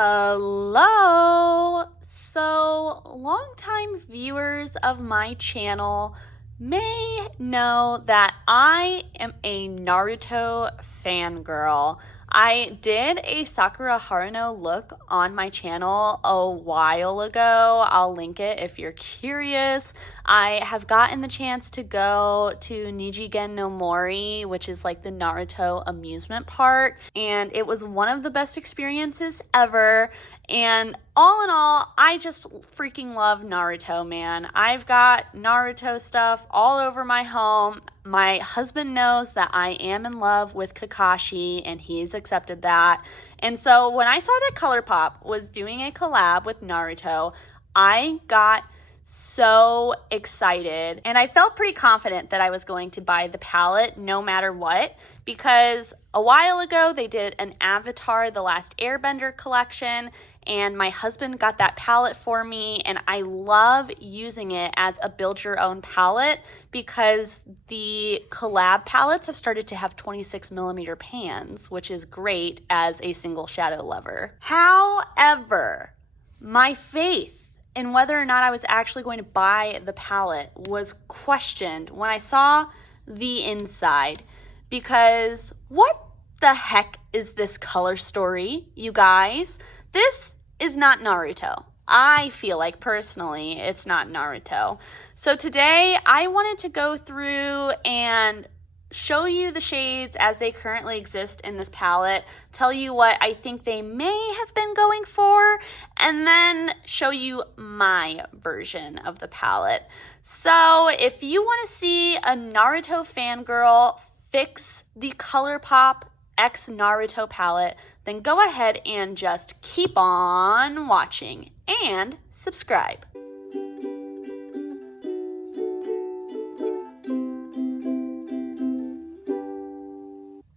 Hello! So, longtime viewers of my channel may know that I am a Naruto fangirl. I did a Sakura Haruno look on my channel a while ago. I'll link it if you're curious. I have gotten the chance to go to Nijigen no Mori, which is like the Naruto amusement park, and it was one of the best experiences ever. And all in all, I just freaking love Naruto, man. I've got Naruto stuff all over my home. My husband knows that I am in love with Kakashi, and he's accepted that. And so when I saw that Colourpop was doing a collab with Naruto, I got so excited, and I felt pretty confident that I was going to buy the palette no matter what, because a while ago they did an Avatar The Last Airbender collection, and my husband got that palette for me, and I love using it as a build your own palette because the collab palettes have started to have 26mm pans, which is great as a single shadow lover. However, my faith in whether or not I was actually going to buy the palette was questioned when I saw the inside, because what the heck is this color story, you guys? This is not Naruto. I feel like personally it's not Naruto. So today I wanted to go through and show you the shades as they currently exist in this palette, tell you what I think they may have been going for, and then show you my version of the palette. So if you want to see a Naruto fangirl fix the Colourpop X Naruto palette, then go ahead and just keep on watching and subscribe.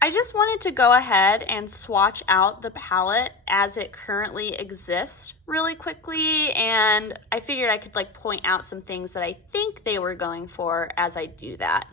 I just wanted to go ahead and swatch out the palette as it currently exists really quickly, and I figured I could like point out some things that I think they were going for as I do that.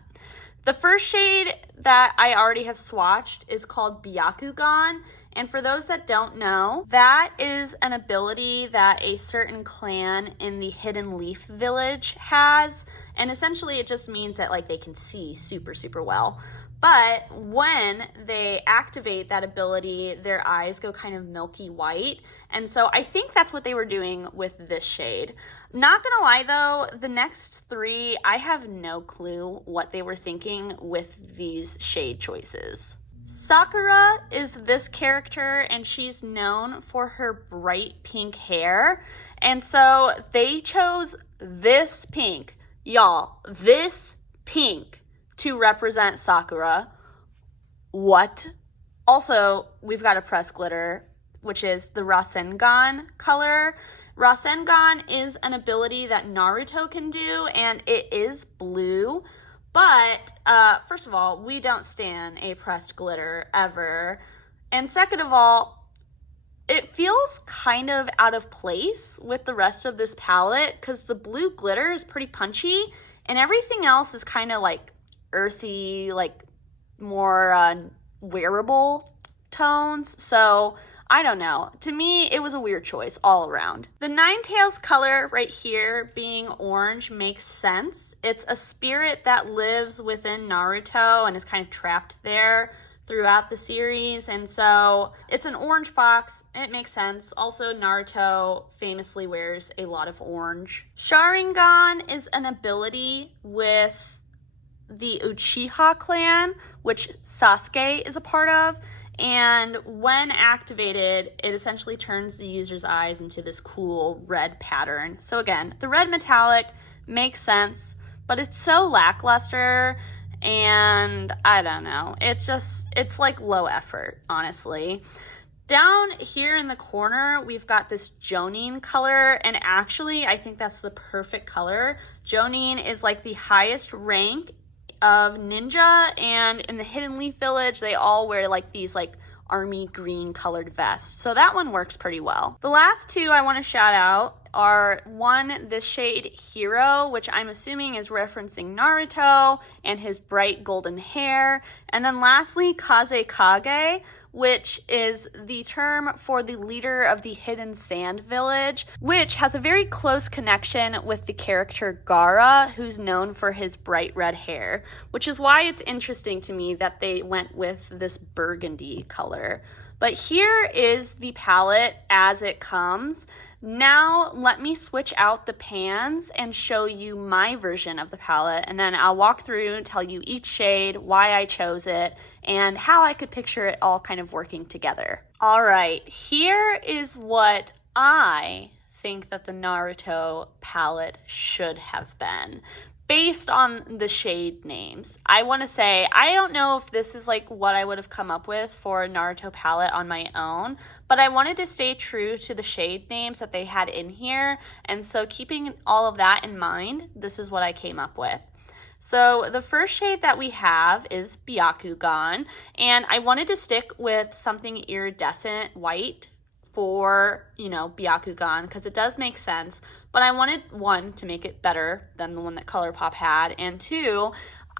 The first shade that I already have swatched is called Byakugan, and for those that don't know, that is an ability that a certain clan in the Hidden Leaf Village has, and essentially it just means that like they can see super well. But when they activate that ability, their eyes go kind of milky white. And so I think that's what they were doing with this shade. Not gonna lie though, the next three, I have no clue what they were thinking with these shade choices. Sakura is this character, and she's known for her bright pink hair. And so they chose this pink, y'all, this pink, to represent Sakura. What? Also, we've got a pressed glitter, which is the Rasengan color. Rasengan is an ability that Naruto can do, and it is blue. But, first of all, we don't stan a pressed glitter ever. And second of all, it feels kind of out of place with the rest of this palette because the blue glitter is pretty punchy, and everything else is kind of like earthy, like more wearable tones. So I don't know. To me, it was a weird choice all around. The Ninetales color right here being orange makes sense. It's a spirit that lives within Naruto and is kind of trapped there throughout the series. And so it's an orange fox. It makes sense. Also, Naruto famously wears a lot of orange. Sharingan is an ability with the Uchiha clan, which Sasuke is a part of, and when activated, it essentially turns the user's eyes into this cool red pattern. So again, the red metallic makes sense, but it's so lackluster, and I don't know. It's like low effort, honestly. Down here in the corner, we've got this Jonin color, and actually, I think that's the perfect color. Jonin is like the highest rank of ninja, and in the Hidden Leaf Village they all wear like these like army green colored vests, so that one works pretty well. The last two I want to shout out are one, the shade Hero, which I'm assuming is referencing Naruto and his bright golden hair. And then lastly, Kazekage, which is the term for the leader of the Hidden Sand Village, which has a very close connection with the character Gaara, who's known for his bright red hair, which is why it's interesting to me that they went with this burgundy color. But here is the palette as it comes. Now let me switch out the pans and show you my version of the palette, and then I'll walk through and tell you each shade, why I chose it, and how I could picture it all kind of working together. All right, here is what I think that the Naruto palette should have been, based on the shade names. I want to say, I don't know if this is like what I would have come up with for a Naruto palette on my own, but I wanted to stay true to the shade names that they had in here, and so keeping all of that in mind, this is what I came up with. So the first shade that we have is Byakugan, and I wanted to stick with something iridescent white for, Byakugan, because it does make sense, but I wanted, one, to make it better than the one that Colourpop had, and two,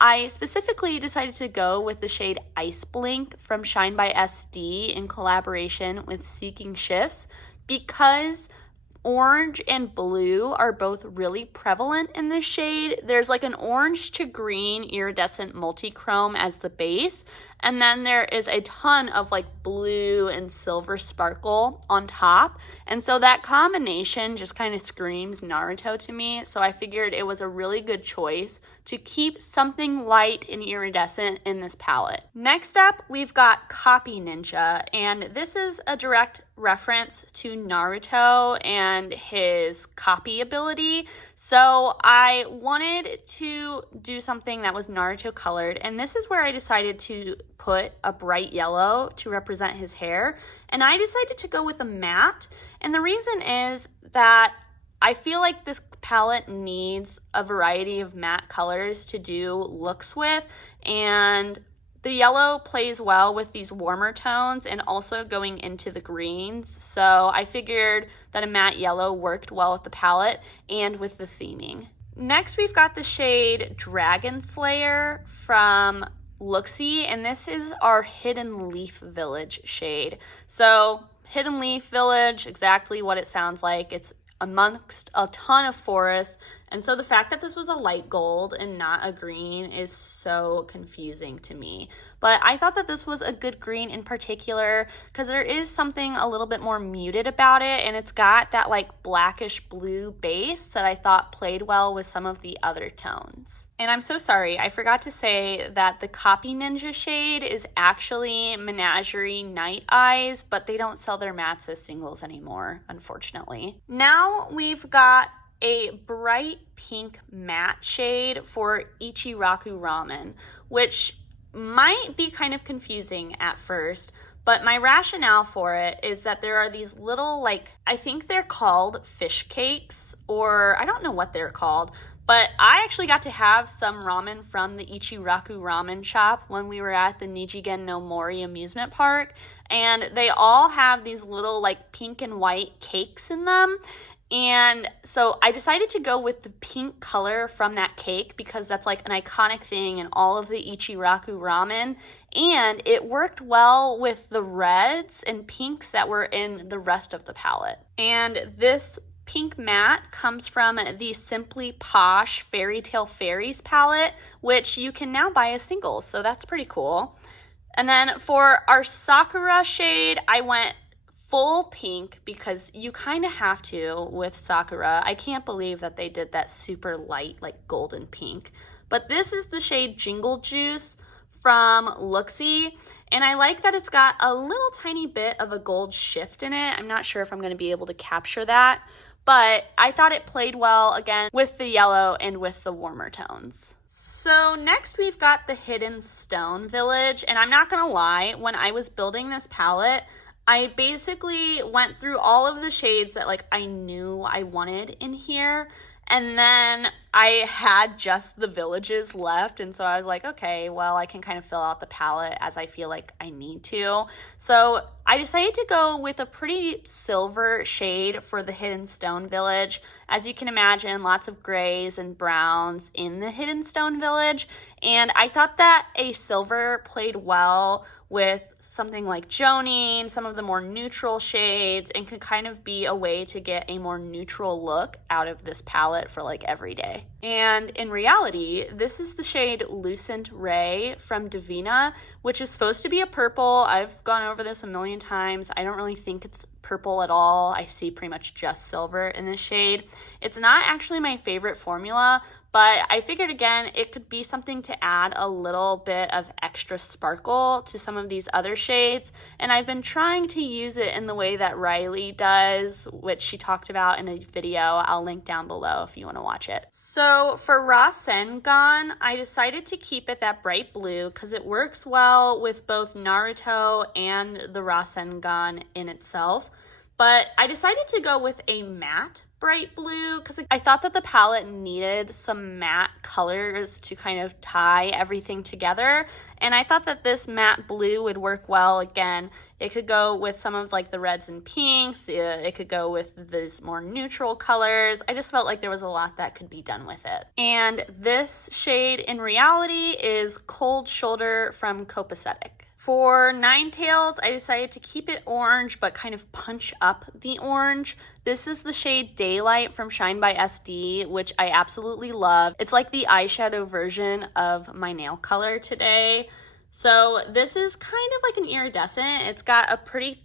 I specifically decided to go with the shade Ice Blink from Shine by SD in collaboration with SeekingShifts, because orange and blue are both really prevalent in this shade. There's like an orange to green iridescent multi-chrome as the base, and then there is a ton of like blue and silver sparkle on top, and so that combination just kind of screams Naruto to me, so I figured it was a really good choice to keep something light and iridescent in this palette. Next up, we've got Copy Ninja, and this is a direct reference to Naruto and his copy ability, so I wanted to do something that was Naruto colored, and this is where I decided to put a bright yellow to represent his hair, and I decided to go with a matte, and the reason is that I feel like this palette needs a variety of matte colors to do looks with, and the yellow plays well with these warmer tones and also going into the greens, so I figured that a matte yellow worked well with the palette and with the theming. Next, we've got the shade Dragonslayer from Looxi, and this is our Hidden Leaf Village shade. So Hidden Leaf Village, exactly what it sounds like. It's amongst a ton of forests, and so the fact that this was a light gold and not a green is so confusing to me. But I thought that this was a good green in particular because there is something a little bit more muted about it, and it's got that like blackish blue base that I thought played well with some of the other tones. And I'm so sorry, I forgot to say that the Copy Ninja shade is actually Menagerie Night Eyes, but they don't sell their mattes as singles anymore, unfortunately. Now we've got a bright pink matte shade for Ichiraku Ramen, which might be kind of confusing at first, but my rationale for it is that there are these little, I think they're called fish cakes, or I don't know what they're called, but I actually got to have some ramen from the Ichiraku Ramen shop when we were at the Nijigen no Mori amusement park, and they all have these little pink and white cakes in them. And so I decided to go with the pink color from that cake because that's an iconic thing in all of the Ichiraku ramen. And it worked well with the reds and pinks that were in the rest of the palette. And this pink matte comes from the Simply Posh Fairytale Faeries palette, which you can now buy as singles. So that's pretty cool. And then for our Sakura shade, I went full pink because you kind of have to with Sakura. I can't believe that they did that super light, golden pink. But this is the shade Jingle Juice from Looxi, and I like that it's got a little tiny bit of a gold shift in it. I'm not sure if I'm going to be able to capture that, but I thought it played well, again, with the yellow and with the warmer tones. So next we've got the Hidden Stone Village, and I'm not going to lie, when I was building this palette, I basically went through all of the shades that I knew I wanted in here, and then I had just the villages left, and so I was like, okay, well, I can kind of fill out the palette as I feel like I need to. So I decided to go with a pretty silver shade for the Hidden Stone Village. As you can imagine, lots of grays and browns in the Hidden Stone Village, and I thought that a silver played well with something like Jonin, some of the more neutral shades, and could kind of be a way to get a more neutral look out of this palette for like every day. And in reality, this is the shade Lucent Ray from Devinah, which is supposed to be a purple. I've gone over this a million times. I don't really think it's purple at all. I see pretty much just silver in this shade. It's not actually my favorite formula, but I figured again, it could be something to add a little bit of extra sparkle to some of these other shades. And I've been trying to use it in the way that Riley does, which she talked about in a video. I'll link down below if you want to watch it. So for Rasengan, I decided to keep it that bright blue because it works well with both Naruto and the Rasengan in itself. But I decided to go with a matte bright blue because I thought that the palette needed some matte colors to kind of tie everything together. And I thought that this matte blue would work well. Again, it could go with some of like the reds and pinks. It could go with these more neutral colors. I just felt like there was a lot that could be done with it. And this shade in reality is Cold Shoulder from Copacetic. For Ninetales, I decided to keep it orange, but kind of punch up the orange. This is the shade Daylight from Shine by SD, which I absolutely love. It's like the eyeshadow version of my nail color today. So this is kind of like an iridescent. It's got a pretty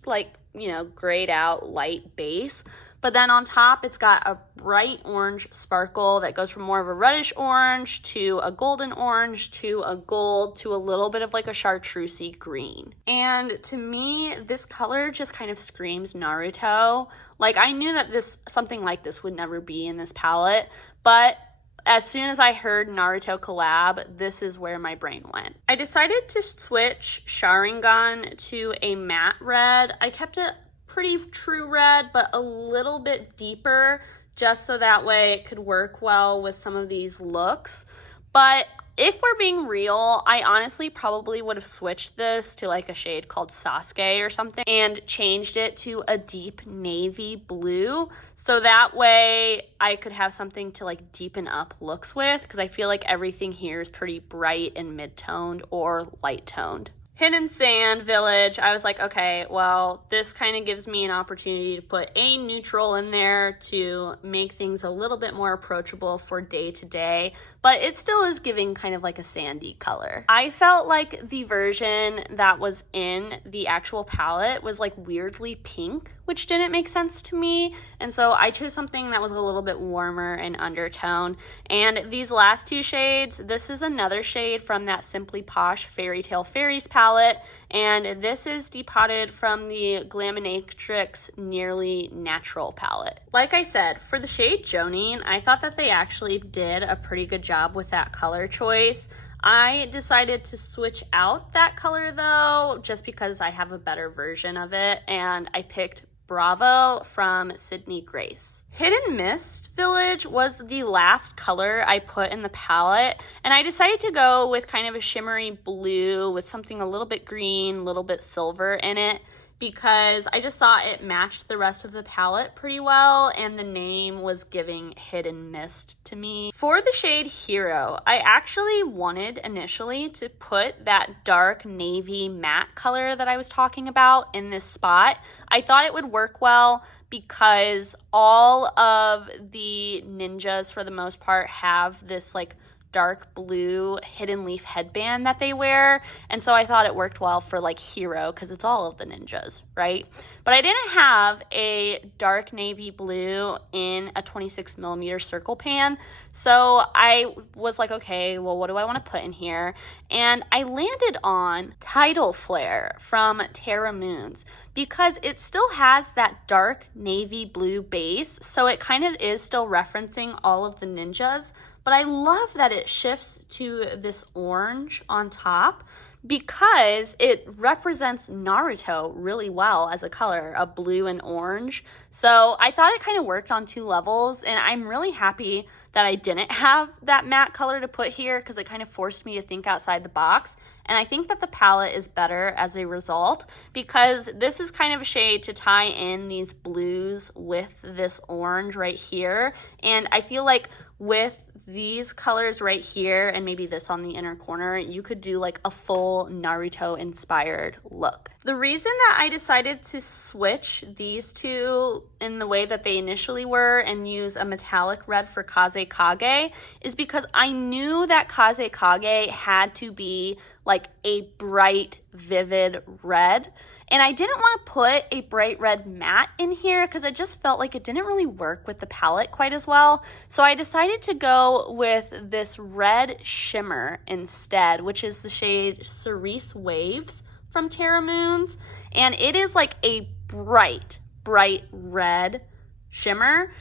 grayed out light base. But then on top, it's got a bright orange sparkle that goes from more of a reddish orange to a golden orange to a gold to a little bit of like a chartreusey green. And to me, this color just kind of screams Naruto. Like I knew that something like this would never be in this palette, but as soon as I heard Naruto collab, this is where my brain went. I decided to switch Sharingan to a matte red. I kept it pretty true red, but a little bit deeper, just so that way it could work well with some of these looks. But if we're being real, I honestly probably would have switched this to like a shade called Sasuke or something and changed it to a deep navy blue, so that way I could have something to like deepen up looks with, because I feel like everything here is pretty bright and mid-toned or light-toned. Hidden Sand Village, I was like, okay, well, this kind of gives me an opportunity to put a neutral in there to make things a little bit more approachable for day to day, but it still is giving kind of like a sandy color. I felt like the version that was in the actual palette was like weirdly pink, which didn't make sense to me, and so I chose something that was a little bit warmer in undertone. And these last two shades, this is another shade from that Simply Posh Fairytale Faeries palette, and this is depotted from the Glaminatrix Nearly Natural palette. Like I said, for the shade Jonin, I thought that they actually did a pretty good job with that color choice. I decided to switch out that color though, just because I have a better version of it, and I picked Bravo from Sydney Grace. Hidden Mist Village was the last color I put in the palette, and I decided to go with kind of a shimmery blue with something a little bit green, a little bit silver in it, because I just thought it matched the rest of the palette pretty well, and the name was giving Hidden Mist to me. For the shade Hero, I actually wanted initially to put that dark navy matte color that I was talking about in this spot. I thought it would work well because all of the ninjas, for the most part, have this like dark blue hidden leaf headband that they wear, and so I thought it worked well for like Hero because it's all of the ninjas, right? But I didn't have a dark navy blue in a 26mm circle pan, so I was like, okay, well, what do I want to put in here? And I landed on Tidal Flare from Terra Moons because it still has that dark navy blue base, so it kind of is still referencing all of the ninjas. But I love that it shifts to this orange on top because it represents Naruto really well as a color, a blue and orange. So I thought it kind of worked on two levels, and I'm really happy that I didn't have that matte color to put here because it kind of forced me to think outside the box. And I think that the palette is better as a result because this is kind of a shade to tie in these blues with this orange right here. And I feel like with these colors right here and maybe this on the inner corner, you could do like a full Naruto inspired look. The reason that I decided to switch these two in the way that they initially were and use a metallic red for Kaze Kage is because I knew that Kaze Kage had to be like a bright, vivid red. And I didn't want to put a bright red matte in here because I just felt like it didn't really work with the palette quite as well. So I decided to go with this red shimmer instead, which is the shade Cerise Waves from Terra Moons. And it is like a bright, bright red shimmer.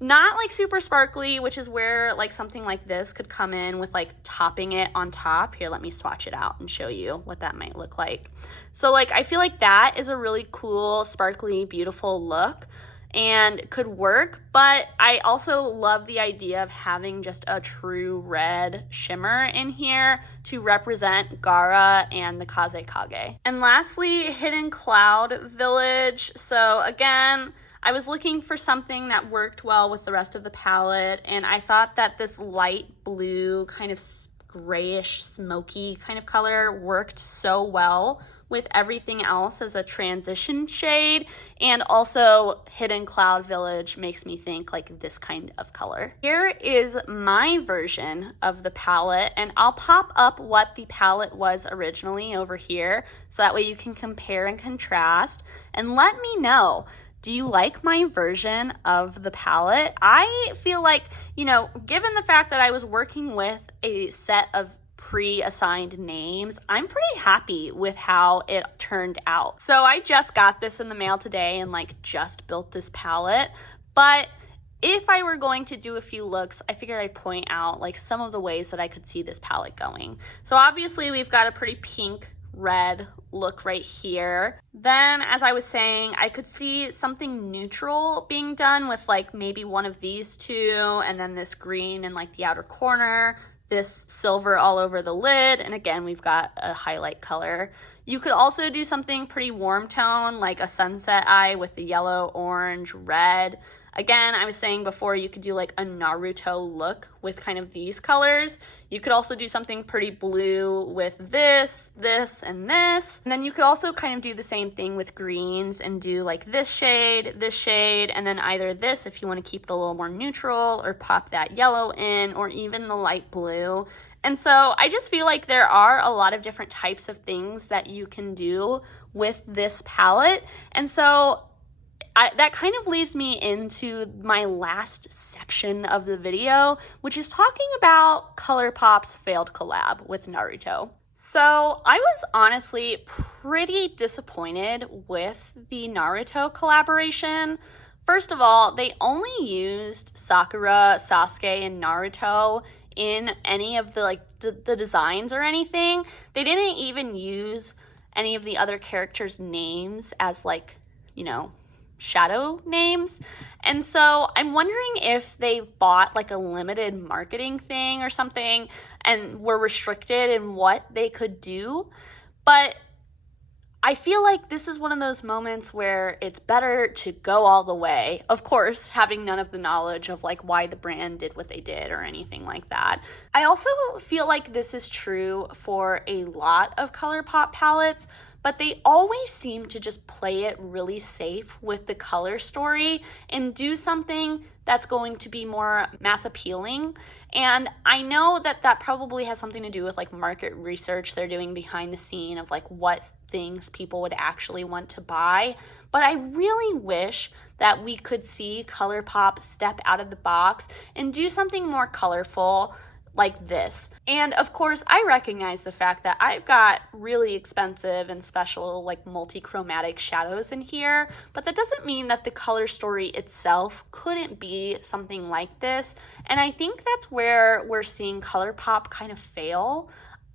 Not like super sparkly, which is where like something like this could come in with like topping it on top. Here, let me swatch it out and show you what that might look like. So like I feel like that is a really cool, sparkly, beautiful look and could work, but I also love the idea of having just a true red shimmer in here to represent Gaara and the Kaze Kage. And lastly, Hidden Cloud Village. So again, I was looking for something that worked well with the rest of the palette, and I thought that this light blue kind of grayish smoky kind of color worked so well with everything else as a transition shade. And also Hidden Cloud Village makes me think like this kind of color. Here is my version of the palette, and I'll pop up what the palette was originally over here so that way you can compare and contrast and let me know. Do you like my version of the palette? I feel like, you know, given the fact that I was working with a set of pre-assigned names, I'm pretty happy with how it turned out. So I just got this in the mail today and like just built this palette, but if I were going to do a few looks, I figured I'd point out like some of the ways that I could see this palette going. So obviously we've got a pretty pink red look right here. Then, as I was saying, I could see something neutral being done with like maybe one of these two, and then this green in like the outer corner, this silver all over the lid, and again we've got a highlight color. You could also do something pretty warm tone like a sunset eye with the yellow, orange, red. Again, I was saying before, you could do like a Naruto look with kind of these colors. You could also do something pretty blue with this, this, and this. And then you could also kind of do the same thing with greens and do like this shade, and then either this if you want to keep it a little more neutral, or pop that yellow in, or even the light blue. And so I just feel like there are a lot of different types of things that you can do with this palette. And so that kind of leads me into my last section of the video, which is talking about Colourpop's failed collab with Naruto. So I was honestly pretty disappointed with the Naruto collaboration. First of all, they only used Sakura, Sasuke, and Naruto in any of the the designs or anything. They didn't even use any of the other characters' names as like, you know, shadow names. And so I'm wondering if they bought like a limited marketing thing or something and were restricted in what they could do. But I feel like this is one of those moments where it's better to go all the way. Of course, having none of the knowledge of like why the brand did what they did or anything like that. I also feel like this is true for a lot of Colourpop palettes, but they always seem to just play it really safe with the color story and do something that's going to be more mass appealing. And I know that that probably has something to do with like market research they're doing behind the scene of like what things people would actually want to buy. But I really wish that we could see Colourpop step out of the box and do something more colorful like this. And of course, I recognize the fact that I've got really expensive and special like multi-chromatic shadows in here, but that doesn't mean that the color story itself couldn't be something like this. And I think that's where we're seeing Colourpop kind of fail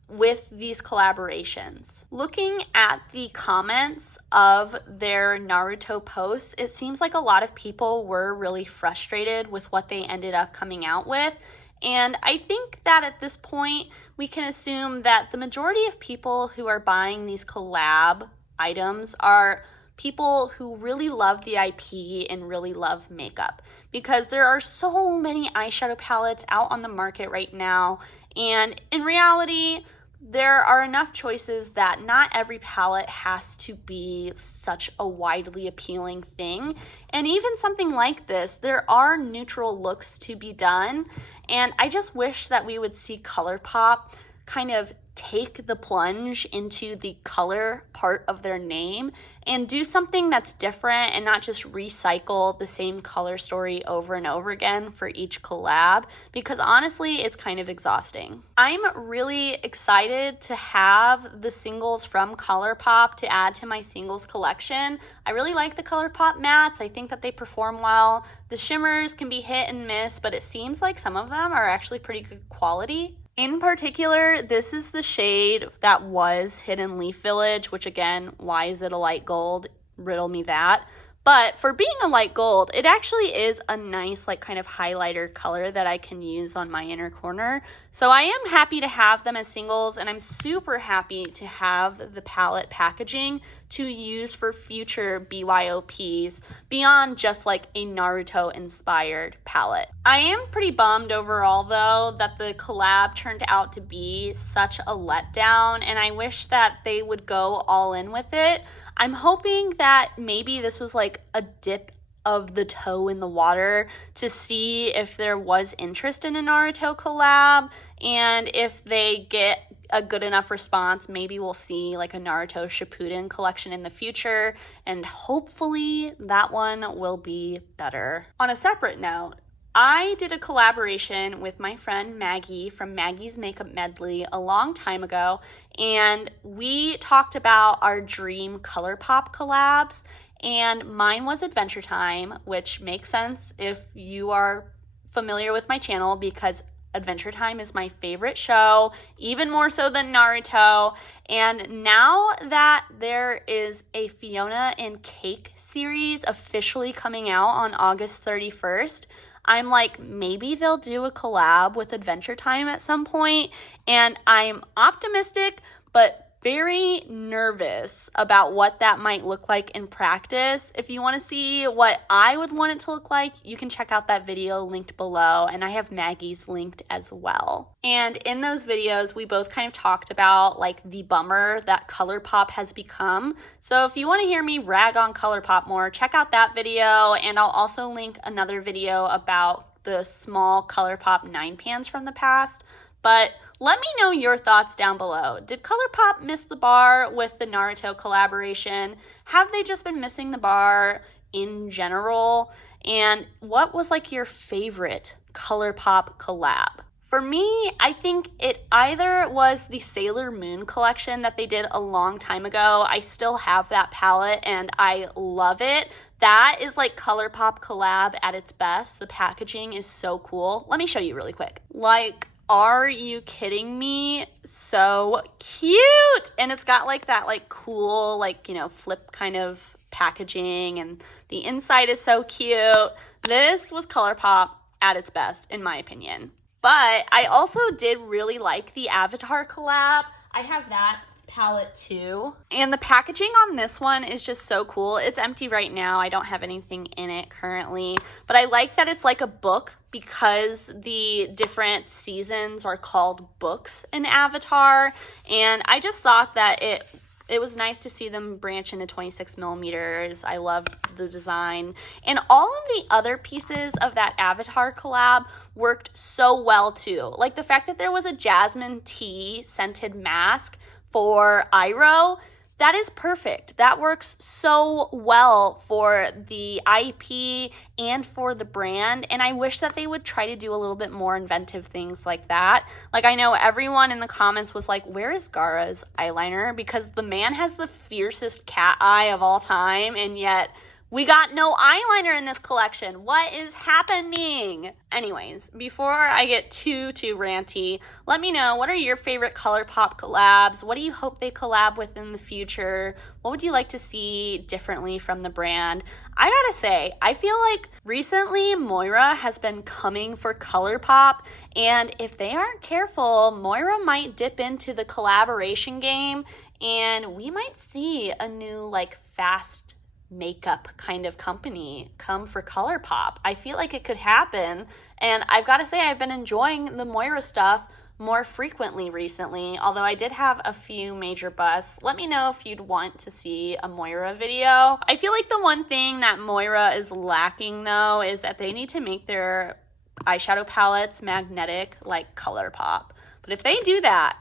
with these collaborations. Looking at the comments of their Naruto posts, it seems like a lot of people were really frustrated with what they ended up coming out with. And I think that at this point, we can assume that the majority of people who are buying these collab items are people who really love the IP and really love makeup, because there are so many eyeshadow palettes out on the market right now, and in reality, there are enough choices that not every palette has to be such a widely appealing thing. And even something like this, there are neutral looks to be done, and I just wish that we would see Colourpop kind of take the plunge into the color part of their name and do something that's different and not just recycle the same color story over and over again for each collab, because honestly, it's kind of exhausting. I'm really excited to have the singles from Colourpop to add to my singles collection. I really like the Colourpop mattes. I think that they perform well. The shimmers can be hit and miss, but it seems like some of them are actually pretty good quality. In particular, this is the shade that was Hidden Leaf Village, which again, why is it a light gold? Riddle me that. But for being a light gold, it actually is a nice like kind of highlighter color that I can use on my inner corner. So I am happy to have them as singles, and I'm super happy to have the palette packaging to use for future BYOPs beyond just like a Naruto inspired palette. I am pretty bummed overall though that the collab turned out to be such a letdown, and I wish that they would go all in with it. I'm hoping that maybe this was like a dip of the toe in the water to see if there was interest in a Naruto collab, and if they get a good enough response, maybe we'll see like a Naruto Shippuden collection in the future, and hopefully that one will be better. On a separate note, I did a collaboration with my friend Maggie from Maggie's Makeup Medley a long time ago, and we talked about our dream Colourpop collabs, and mine was Adventure Time, which makes sense if you are familiar with my channel, because Adventure Time is my favorite show, even more so than Naruto. And now that there is a Fiona and Cake series officially coming out on August 31st, I'm like, maybe they'll do a collab with Adventure Time at some point, and I'm optimistic but very nervous about what that might look like in practice. If you want to see what I would want it to look like, you can check out that video linked below, and I have Maggie's linked as well. And in those videos, we both kind of talked about like the bummer that Colourpop has become. So if you want to hear me rag on Colourpop more, check out that video, and I'll also link another video about the small Colourpop 9 pans from the past. But let me know your thoughts down below. Did Colourpop miss the bar with the Naruto collaboration? Have they just been missing the bar in general? And what was like your favorite Colourpop collab? For me, I think it either was the Sailor Moon collection that they did a long time ago. I still have that palette and I love it. That is like Colourpop collab at its best. The packaging is so cool. Let me show you really quick. Like, are you kidding me? So cute! And it's got like that like cool like, you know, flip kind of packaging, and the inside is so cute. This was Colourpop at its best in my opinion. But I also did really like the Avatar collab. I have that palette too. And the packaging on this one is just so cool. It's empty right now. I don't have anything in it currently. But I like that it's like a book, because the different seasons are called books in Avatar. And I just thought that it was nice to see them branch into 26 millimeters. I loved the design. And all of the other pieces of that Avatar collab worked so well too. Like the fact that there was a jasmine tea scented mask for Iroh, that is perfect. That works so well for the IP and for the brand, and I wish that they would try to do a little bit more inventive things like that. Like, I know everyone in the comments was like, where is Gaara's eyeliner? Because the man has the fiercest cat eye of all time, and yet We got no eyeliner in this collection. What is happening? Anyways, before I get too ranty, let me know, what are your favorite Colourpop collabs? What do you hope they collab with in the future? What would you like to see differently from the brand? I gotta say, I feel like recently Moira has been coming for Colourpop, and if they aren't careful, Moira might dip into the collaboration game, and we might see a new like fast makeup kind of company come for Colourpop. I feel like it could happen, and I've got to say I've been enjoying the Moira stuff more frequently recently, although I did have a few major busts. Let me know if you'd want to see a Moira video. I feel like the one thing that Moira is lacking though is that they need to make their eyeshadow palettes magnetic like Colourpop. But if they do that,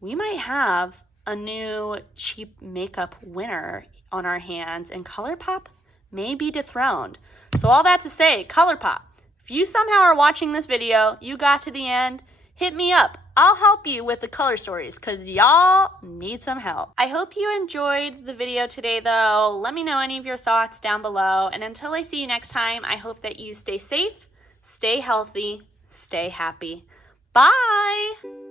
we might have a new cheap makeup winner on our hands, and Colourpop may be dethroned. So all that to say, Colourpop, if you somehow are watching this video, you got to the end, hit me up. I'll help you with the color stories because y'all need some help. I hope you enjoyed the video today though. Let me know any of your thoughts down below, and until I see you next time, I hope that you stay safe, stay healthy, stay happy. Bye!